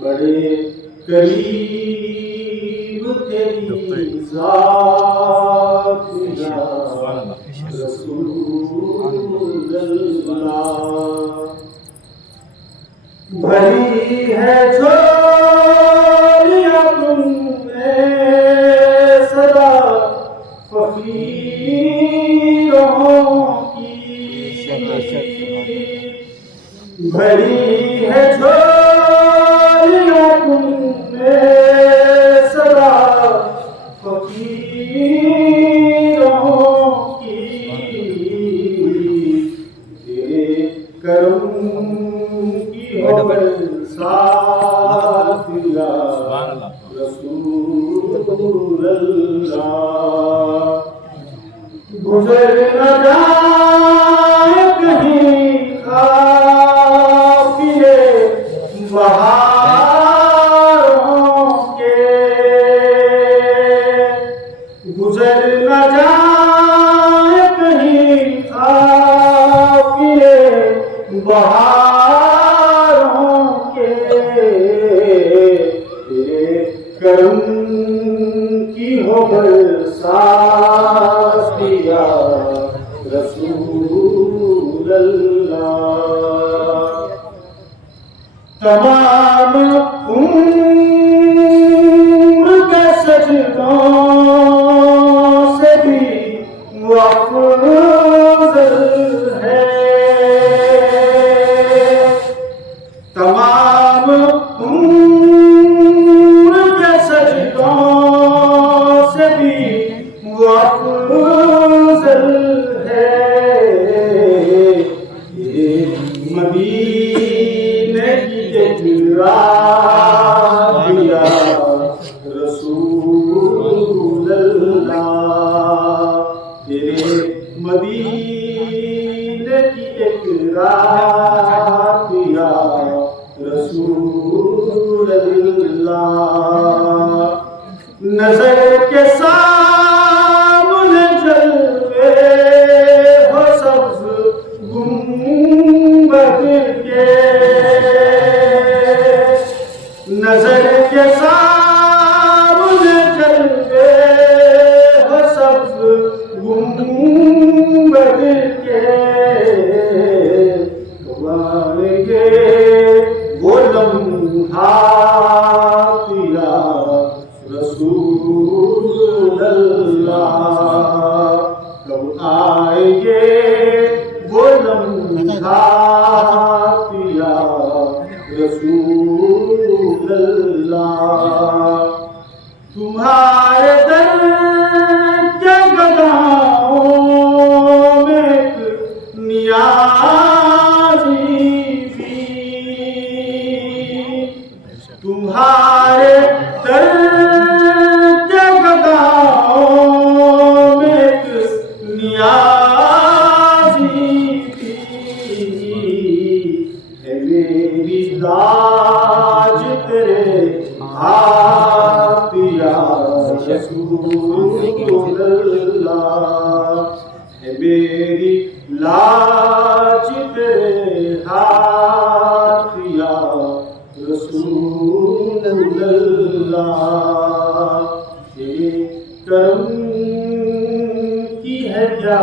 بڑے قریب تیری ذات یا رسول اللہ، بھری ہے جھولیاں تم نے سدا فقیروں کی، بھری ہے جھولیاں تم نے سدا فقیروں کی، تیرے کرم کی ہو برسات یا رسول اللہ، گزر نہ جائے کہیں قافلے بہاروں کے، گزر نہ جائے کہیں قافلے بہاروں کے، تیرے کرم کی ہو برسات یا رسول اللہ، تمام عمر کے سجدوں سے بھی افضل ہے، تمام عمر کے سجدوں سے بھی افضل ہے، یہ مدینے کی ایک رات یا رسول اللہ، تیرے مدینے کی ایک رات یا رسول اللہ، نظر کے سامنے جلوے ہو سبز گنبد کے، نظر کے سامنے جلوے ہو سبز گنبد کے، تمہارے وہ لمحات یا رسول اللہ، کب آئیں گے وہ لمحات یا رسول اللہ، تمہارے در کے گداؤں میں ایک نیازی تھی، تمہارے در کے گداؤں میں ایک نیازی تھی، ہے میری لاج تیرے ہاتھ یا رسول اللہ، ہے میری لاج تیرے ہاتھ یا رسول اللہ، تیرے کرم کی ہے کیا